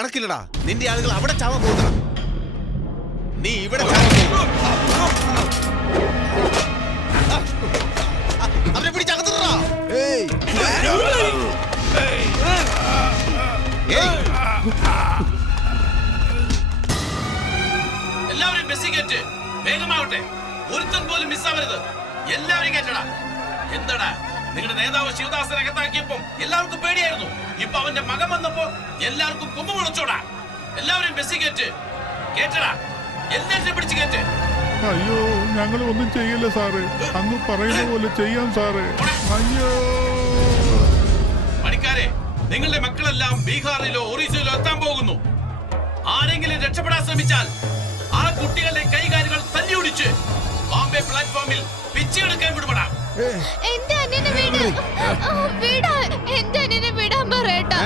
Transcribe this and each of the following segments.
കണക്കില്ലടാ. നിന്റെ ആളുകൾ അവിടെ ചാവാൻ പോകുന്നടാ. നീ ഇവിടെ അവരെ പിടിച്ചകത്തിടാ. എല്ലാവരും ബസ്സിൽ കയറ്റ്. വേഗമാവട്ടെ, ഒരുത്തൻ പോലും മിസ്സാവരുത്. എല്ലാവരും കയറ്റടാ. എന്താടാ, നിങ്ങളുടെ നേതാവ് ശിവദാസനെ അകത്താക്കിയപ്പോ എല്ലാവർക്കും പേടിയായിരുന്നു. ഇപ്പൊ അവന്റെ മകൻ വന്നപ്പോ എല്ലാവർക്കും കൊമ്പ് മുളച്ചോടാ. എല്ലാവരും ബസ്സിൽ കയറ്റ്. കേറ്റടാ, എല്ലാവരും പിടിച്ച് കയറ്റ്. അയ്യോ, ഞങ്ങൾ ഒന്നും ചെയ്യില്ല സാറ്. അങ്ങ് പറയുന്ന പോലെ ചെയ്യാം സാറ്. അയ്യോ പണിക്കാരെ, നിങ്ങളുടെ മക്കളെല്ലാം ബീഹാറിലോ ഒറീസയിലോ എത്താൻ പോകുന്നു. ആരെങ്കിലും രക്ഷപ്പെടാൻ ശ്രമിച്ചാൽ ആ കുട്ടികളുടെ കൈകാലുകൾ തല്ലിയൊടിച്ച് ബോംബെ പ്ലാറ്റ്ഫോമിൽ പിച്ചെടുക്കാൻ വിടുപെടാം. എന്റെ അനിയനെ വിടാൻ പറയട്ടാ.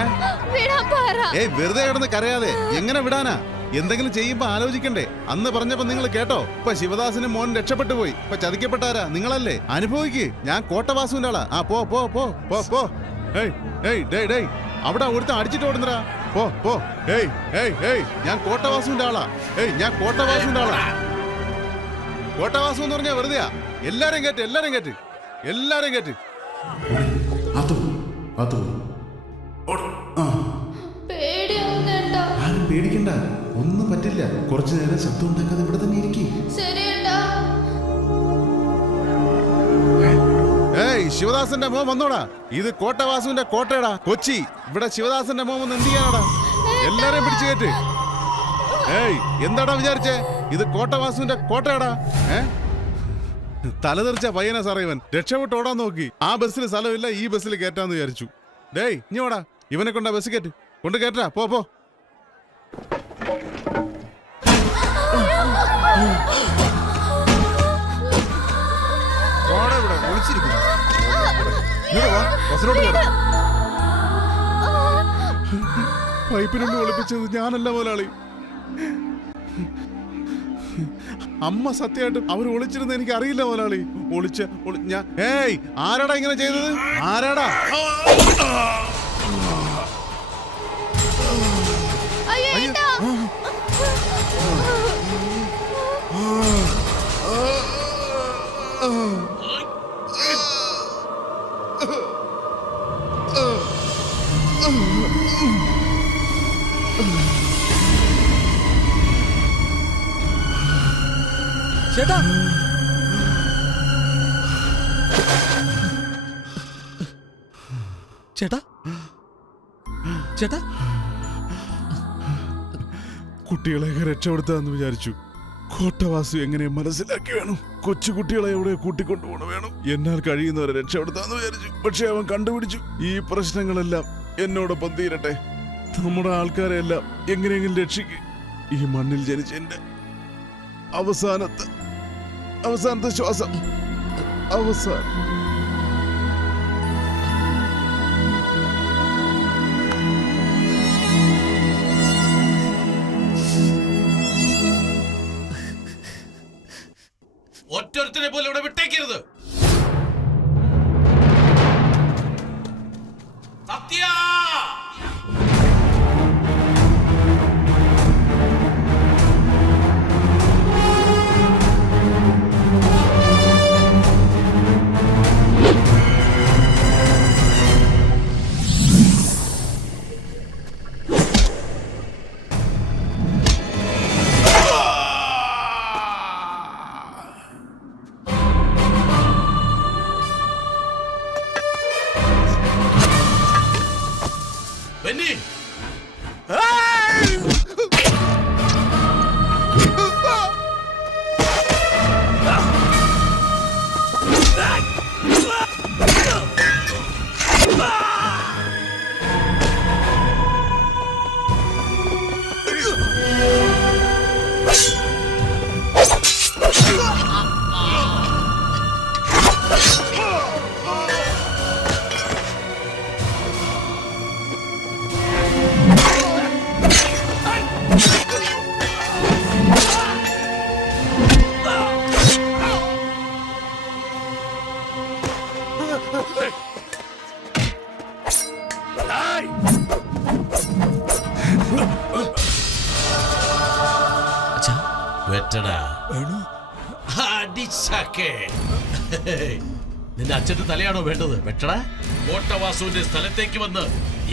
വിടാൻ പറ. വെറുതെ കിടന്ന് കരയാതെ എങ്ങനെ വിടാനാ? എന്തെങ്കിലും ചെയ്യുമ്പോ ആലോചിക്കണ്ടേ? അന്ന് പറഞ്ഞപ്പോ നിങ്ങൾ കേട്ടോ? ഇപ്പൊ ശിവദാസനും മോൻ രക്ഷപ്പെട്ടു പോയി. ഇപ്പൊ ചതിക്കപ്പെട്ടാരാ? നിങ്ങളല്ലേ? അനുഭവിക്ക്. ഞാൻ കോട്ടവാസുവിന്റെ ആളാ. ആ പോ പോ പോ പോ പോ. അവിടെ ഒരുത്ത അടിച്ചിട്ട് ഓടുന്നടാ. പോ പോ. ഞാൻ കോട്ടവാസുവിന്റെ ആളാ. ഞാൻ കോട്ടവാസുവിന്റെ ആളാ. കോട്ടവാസു എന്ന് പറഞ്ഞാ വെറുതെയാ. എല്ലാരും കേട്ട്, എല്ലാരും കേട്ട്, എല്ലാരും കേട്ട്. പേടിക്കണ്ട, ഒന്നും പറ്റില്ല. കുറച്ചു നേരം ശബ്ദം ഉണ്ടാക്കാതെ ഇവിടെ തന്നെ ഇരിക്കും. ശിവദാസന്റെ മോൻ വന്നോടാ. ഇത് കോട്ടവാസുവിന്റെ കോട്ടയടാ, കൊച്ചി. ഇവിടെ ശിവദാസന്റെ മോൻ വന്ന് എന്ത് ചെയ്യാനാടാ? എല്ലാരെയും പിടിച്ചു കയറ്റ്. എന്താടാ വിചാരിച്ചേ? ഇത് കോട്ടവാസുവിന്റെ കോട്ടയടാ. തലതെറിച്ച പയ്യനാ സാറേ ഇവൻ. രക്ഷപ്പെട്ട് ഓടാൻ നോക്കി. ആ ബസ്സിൽ സ്ഥലമില്ല, ഈ ബസ്സിൽ കയറ്റാന്ന് വിചാരിച്ചു. ഇനി ഓടാ, ഇവനെ കൊണ്ടാ ബസ് കയറ്റ്. കൊണ്ട് കയറ്റാ. പോ പോ. പൈപ്പിനുള്ളിൽ ഒളിപ്പിച്ചത് ഞാനല്ല മുതലാളി. അമ്മ സത്യമായിട്ടും അവർ ഒളിച്ചിരുന്ന എനിക്ക് അറിയില്ല മുതലാളി. ഞാൻ ആരാടാ ഇങ്ങനെ ചെയ്തത്? ആരാടാ? ചേട്ടാ, ചേട്ടാ, ചേട്ടാ, കുട്ടികളെയൊക്കെ രക്ഷപ്പെടുത്താന്ന് വിചാരിച്ചു. കോട്ടവാസു എങ്ങനെ മനസ്സിലാക്കി വേണം. കൊച്ചുകുട്ടികളെ എവിടെ കൂട്ടിക്കൊണ്ടുപോകണം വേണം. എന്നാൽ കഴിയുന്നവരെ രക്ഷപ്പെടുത്താന്ന് വിചാരിച്ചു. പക്ഷെ അവൻ കണ്ടുപിടിച്ചു. ഈ പ്രശ്നങ്ങളെല്ലാം എന്നോടൊപ്പം തീരട്ടെ. നമ്മുടെ ആൾക്കാരെ എല്ലാം എങ്ങനെയെങ്കിലും രക്ഷിക്ക്. ഈ മണ്ണിൽ ജനിച്ച എന്റെ അവസാനത്തെ ശ്വാസം. അവസാനം. ഒറ്റൊരുത്തനെ പോലെ ഇവിടെ വിട്ടേക്കരുത്. സത്യ ബെന്നി, വെച്ചടാ. അടിച്ചക്കെ. നിന്റെ അച്ഛന്റെ തലയാണോ വേണ്ടത്? വെട്ടടാ. കോട്ടവാസുവിന്റെ സ്ഥലത്തേക്ക് വന്ന്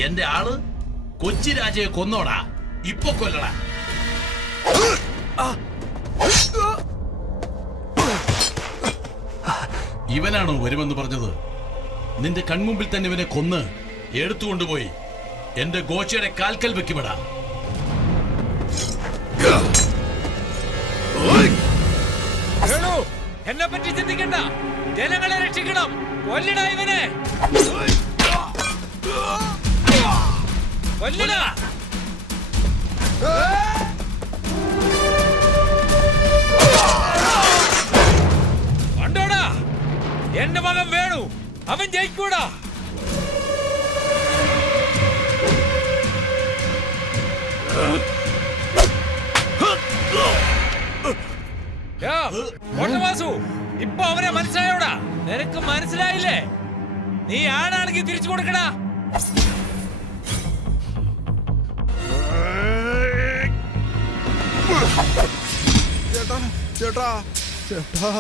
എന്റെ ആള് കൊച്ചി രാജയെ കൊന്നോടാ. ഇപ്പൊ കൊല്ലടാ. ഇവനാണോ വരുമെന്ന് പറഞ്ഞത്? നിന്റെ കൺമുമ്പിൽ തന്നെ ഇവനെ കൊന്ന് എടുത്തുകൊണ്ടുപോയി എന്റെ ഗോച്ചയുടെ കാൽക്കൽ വെക്കുമെടാ. എന്നെ പറ്റി ചിന്തിക്കണ്ട, ജനങ്ങളെ രക്ഷിക്കണം. കൊല്ലടാ ഇവനെ, കൊല്ലടാ. കണ്ടോടാ, എന്റെ മകൻ വേണു, അവൻ ജയിക്കൂടാ. കോട്ടവാസു, ഇപ്പൊ അവനെ മനസ്സിലായോടാ? നിനക്ക് മനസ്സിലായില്ലേ? നീ ആണാണെങ്കിൽ തിരിച്ചു കൊടുക്കടാ. ചേട്ടാ ചേട്ടാ ചേട്ടാ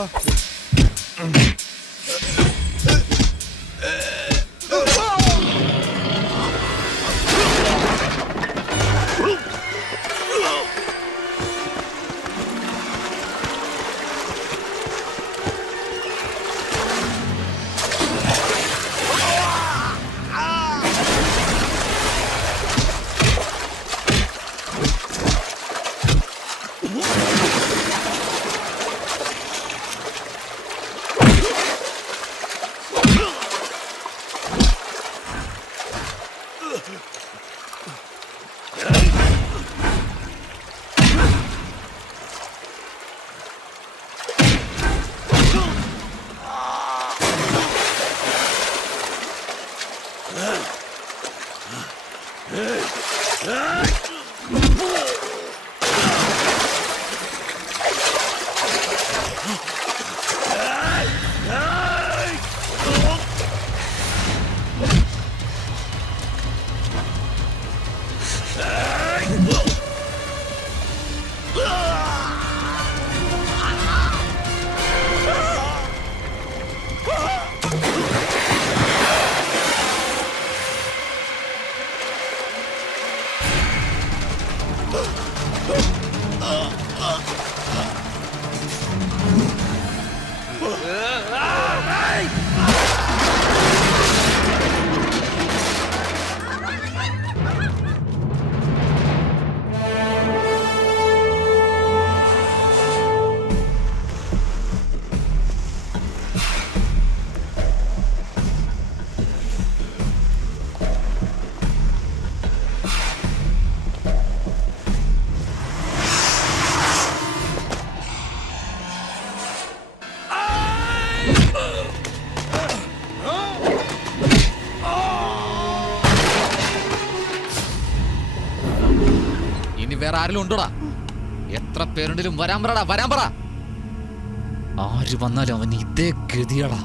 വേറെ ആരെങ്കിലും ഉണ്ടോടാ? എത്ര പേരുണ്ടെങ്കിലും വരാൻ പറടാ, വരാൻ പറ. ആര് വന്നാലും അവൻ ഇതേ ഗതിയാടാ.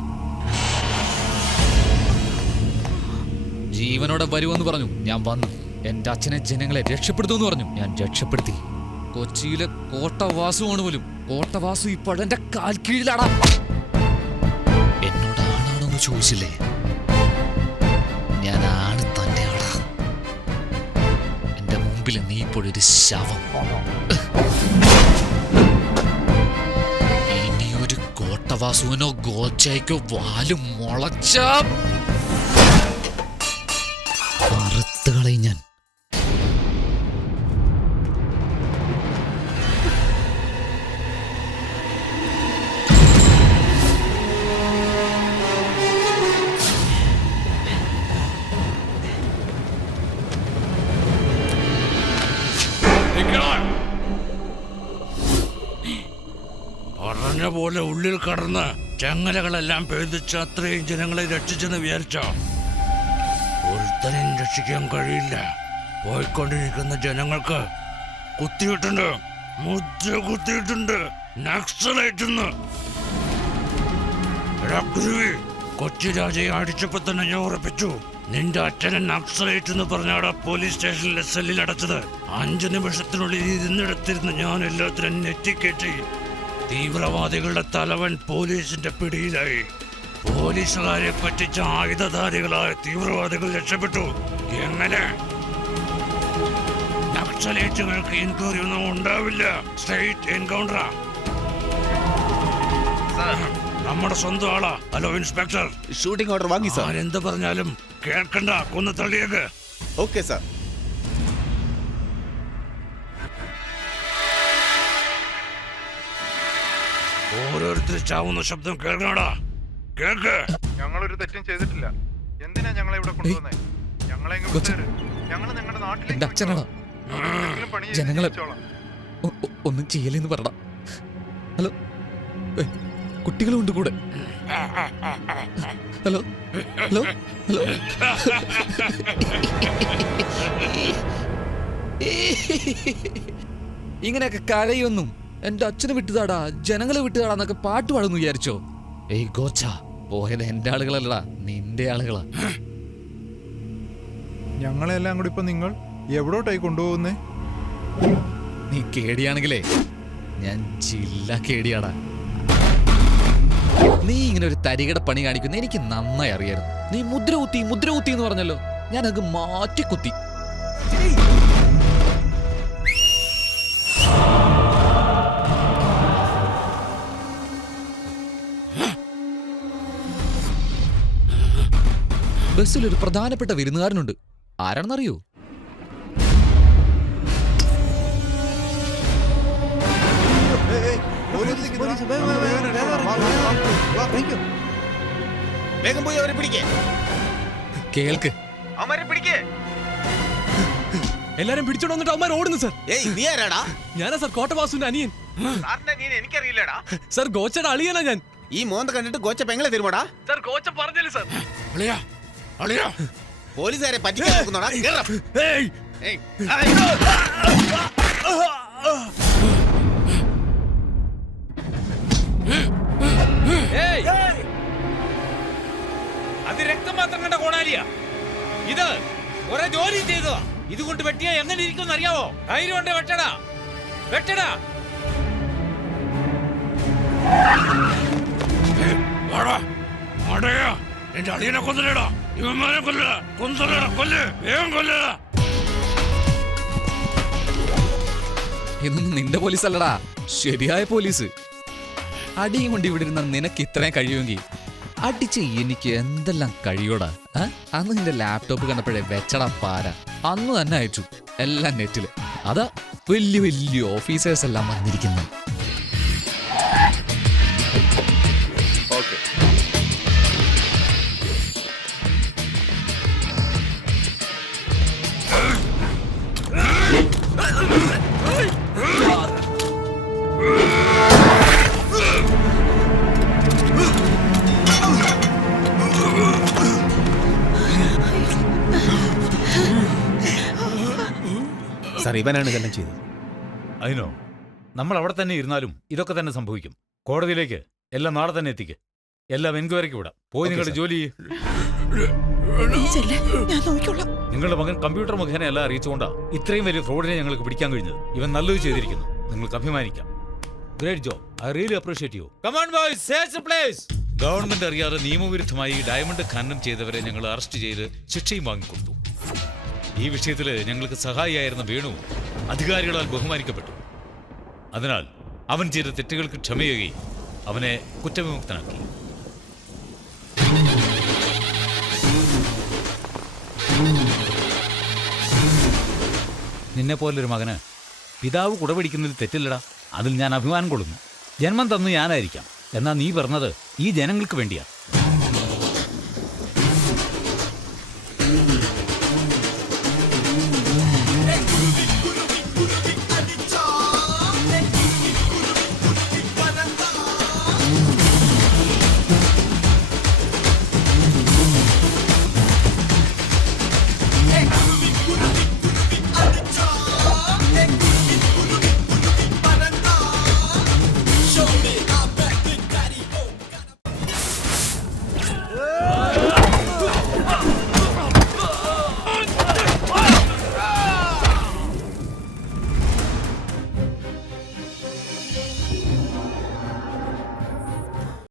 ജീവനോടെ വരുമെന്ന് പറഞ്ഞു, ഞാൻ വന്നു. എന്റെ അച്ഛനെ ജനങ്ങളെ രക്ഷപ്പെടുത്തുമെന്ന് പറഞ്ഞു, ഞാൻ രക്ഷപ്പെടുത്തി. കൊച്ചിയിലെ കോട്ടവാസുവാണ് പോലും. കോട്ടവാസു ഇപ്പോഴെന്റെ കാൽ കീഴിലാടാ. എന്നോട് ആണാണെന്ന് ചോദിച്ചില്ലേ? ഞാൻ ആണ് തന്നെയാടാ. എന്റെ മുമ്പിൽ നീ ഇപ്പോഴൊരു ശവം. ഇനിയൊരു കോട്ടവാസുവിനോ ഗോച്ചയ്ക്കോ വാലും മുളച്ച അറുത്തുകളയും ഞാൻ. പറഞ്ഞ പോലെ ഉള്ളിൽ കടന്ന് ചങ്ങലകളെല്ലാം പേദിച്ച് അത്രയും ജനങ്ങളെ രക്ഷിച്ചെന്ന് വിചാരിച്ചോ? ഒരുത്തനെയും രക്ഷിക്കാൻ കഴിയില്ല. പോയിക്കൊണ്ടിരിക്കുന്ന ജനങ്ങൾക്ക് കുത്തിയിട്ടുണ്ട്, മുദ്ര കുത്തിയിട്ടുണ്ട്, നക്സലൈറ്റ്. കൊച്ചി രാജയെ അടിച്ചപ്പോ തന്നെ ഞാൻ ഉറപ്പിച്ചു നിന്റെ അച്ഛനെ നക്സലൈറ്റ് എന്ന് പറഞ്ഞാടാ പോലീസ് സ്റ്റേഷനിലെ സെല്ലിൽ അടച്ചത്. 5 നിമിഷത്തിനുള്ളിൽ ഇരുന്നിടത്തിരുന്ന് ഞാൻ എല്ലാത്തിനും നെറ്റിക്കേറ്റി. തീവ്രവാദികളുടെ തലവൻ പോലീസിന്റെ പിടിയിലായി. പോലീസുകാരെ പറ്റിച്ച ആയുധധാരികളായ തീവ്രവാദികൾ രക്ഷപ്പെട്ടു. എങ്ങനെ? നക്സലൈറ്റുകൾക്ക് എൻക്വയറി ഒന്നും ഉണ്ടാവില്ല. സ്ട്രൈറ്റ് എൻകൗണ്ടറാ. നമ്മുടെ സ്വന്തം ആളാ. Hello inspector. ഷൂട്ടിംഗ് ഓർഡർ വാങ്ങി സാർ. ആരെന്ത് പറഞ്ഞാലും കേൾക്കണ്ട, കൊന്നു തള്ളിയേക്ക്. Okay sir. ഓരോരുത്തർ ചാവുന്ന ശബ്ദം കേൾക്കണടാ. കേൾക്ക്. ഞങ്ങളൊരു തെറ്റും ചെയ്തിട്ടില്ല. എന്തിനാ ഞങ്ങളെ ഇവിടെ കൊണ്ടുവന്നേ? ഞങ്ങളെ ഞങ്ങൾ നിങ്ങളുടെ നാട്ടിലേക്ക് എന്റെ അച്ഛനാടാ. എന്തെങ്കിലും പണി ജനങ്ങളെ ചെയ്യിച്ചോളാം. ഒന്നും ചെയ്യലെന്ന് പറടാ. ഹലോ, കുട്ടികളുണ്ട് കൂടെ. Hello hello hello. ഇങ്ങനെയൊക്കെ കരയൊന്നും എന്റെ അച്ഛനെ വിട്ടുതാടാ, ജനങ്ങളെ വിട്ടുതാടാന്നൊക്കെ പാട്ട് പാടുന്നു വിചാരിച്ചോ? ഏയ് ഗോച്ച, പോയത് എന്റെ ആളുകളല്ലടാ, നിന്റെ ആളുകളാ. ഞങ്ങളെല്ലാം കൂടി ഇപ്പൊ നിങ്ങൾ എവിടോട്ടായി കൊണ്ടുപോകുന്നേ? നീ കേടിയാണെങ്കിലേ ഞാൻ ജില്ല കേടിയാടാ. നീ ഇങ്ങനെ ഒരു തരികട പണി കാണിക്കുന്ന എനിക്ക് നന്നായി അറിയായിരുന്നു. നീ മുദ്ര കുത്തി എന്ന് പറഞ്ഞല്ലോ, ഞാനത് മാറ്റി കുത്തി. ബസ്സിൽ ഒരു പ്രധാനപ്പെട്ട വിരുന്നുകാരനുണ്ട്. ആരാണെന്നറിയോ? വേഗം പോയി അവരെ പിടിക്കേ. കേൾക്ക്. എല്ലാരും പിടിച്ചോണ്ട് വന്നിട്ട് അവന്മാർ ഓടുന്നു സാർ. ഏയ് നീ ആരാടാ? ഞാനാ സാർ കോട്ടവാസുവിന്റെ അനിയൻ. എനിക്കറിയില്ലടാ. സാർ ഗോച്ചയുടെ അളിയനാ ഞാൻ. ഈ മോന്ത കണ്ടിട്ട് കോച്ച പെങ്ങളെ തരുമോടാ? സാർ ഗോച്ച പറഞ്ഞില്ല സാർ. അളിയാ, അളിയാ. പോലീസുകാരെ പറ്റിക്കാൻ നോക്കുന്നോടാ? കേറാ. ഏയ്, ഏയ്. അത് രക്തം മാത്രം കണ്ട കോണാലിയ. ഇത് കുറെ ജോലി ചെയ്തതാ. ഇതുകൊണ്ട് വെട്ടിയാ എങ്ങനെ ഇരിക്കും അറിയാവോ? ധൈര്യം ഉണ്ട്, വെട്ടടാ, വെട്ടടാ. വാടാ, വാടയാ. എന്റെ അളിയനെ കൊല്ലടാ. ഇവന്മാരെ കൊല്ലടാ, കൊല്ല്, വേഗം കൊല്ലടാ. ഇതൊന്നും നിന്റെ പോലീസ് അല്ലടാ, ശരിയായ പോലീസ്. അടിയും കൊണ്ട് ഇവിടെ ഇരുന്ന നിനക്ക് ഇത്രയും കഴിയുമെങ്കിൽ അടിച്ച് എനിക്ക് എന്തെല്ലാം കഴിയോടാ. അന്ന് നിന്റെ ലാപ്ടോപ്പ് കണ്ടപ്പോഴേ വെച്ചടാ പാര. അന്ന് തന്നെ അയച്ചു എല്ലാം നെറ്റില്. അതാ വലിയ വലിയ ഓഫീസേഴ്സ് എല്ലാം വന്നിരിക്കുന്നത്. സാർ, ഇവനാണ് ഇതെല്ലാം ചെയ്തത്. അതിനോ നമ്മൾ അവിടെ തന്നെ ഇരുന്നാലും ഇതൊക്കെ തന്നെ സംഭവിക്കും. കോടതിയിലേക്ക് എല്ലാം നാളെ തന്നെ എത്തിക്ക്. എല്ലാം എൻക്വയറിക്ക് വിടാം. പോയി നിങ്ങളുടെ ജോലി നിങ്ങളുടെ മകൻ കമ്പ്യൂട്ടർ മുഖേന എല്ലാം അറിയിച്ചുകൊണ്ടാ ഇത്രയും വലിയ ഫ്രോഡിനെ ഞങ്ങൾക്ക് പിടിക്കാൻ കഴിഞ്ഞത്. ഇവൻ നല്ലത് ചെയ്തിരിക്കുന്നു. നിങ്ങൾക്ക് അഭിമാനിക്കാം. Great job. I really appreciate you. Come on boys, search the place. Government അറിയാതെ നിയമവിരുദ്ധമായി ഡയമണ്ട് ഖനനം ചെയ്തവരെ ഞങ്ങൾ അറസ്റ്റ് ചെയ്ത് ശിക്ഷയും വാങ്ങിക്കൊടുത്തു. ഈ വിഷയത്തിൽ ഞങ്ങൾക്ക് സഹായിയായിരുന്ന വേണു അധികാരികളാൽ ബഹുമാനിക്കപ്പെട്ടു. അതിനാൽ അവൻ ചെയ്ത തെറ്റുകൾക്ക് ക്ഷമയേകി അവനെ കുറ്റവിമുക്തനാക്കി. നിന്നെ പോലൊരു മകന് പിതാവ് കുടപിടിക്കുന്നതിൽ തെറ്റില്ലടാ. അതിൽ ഞാൻ അഭിമാനം കൊള്ളുന്നു. ജന്മം തന്നു ഞാനായിരിക്കാം, എന്നാൽ നീ പറഞ്ഞത് ഈ ജനങ്ങൾക്ക് വേണ്ടിയാണ്.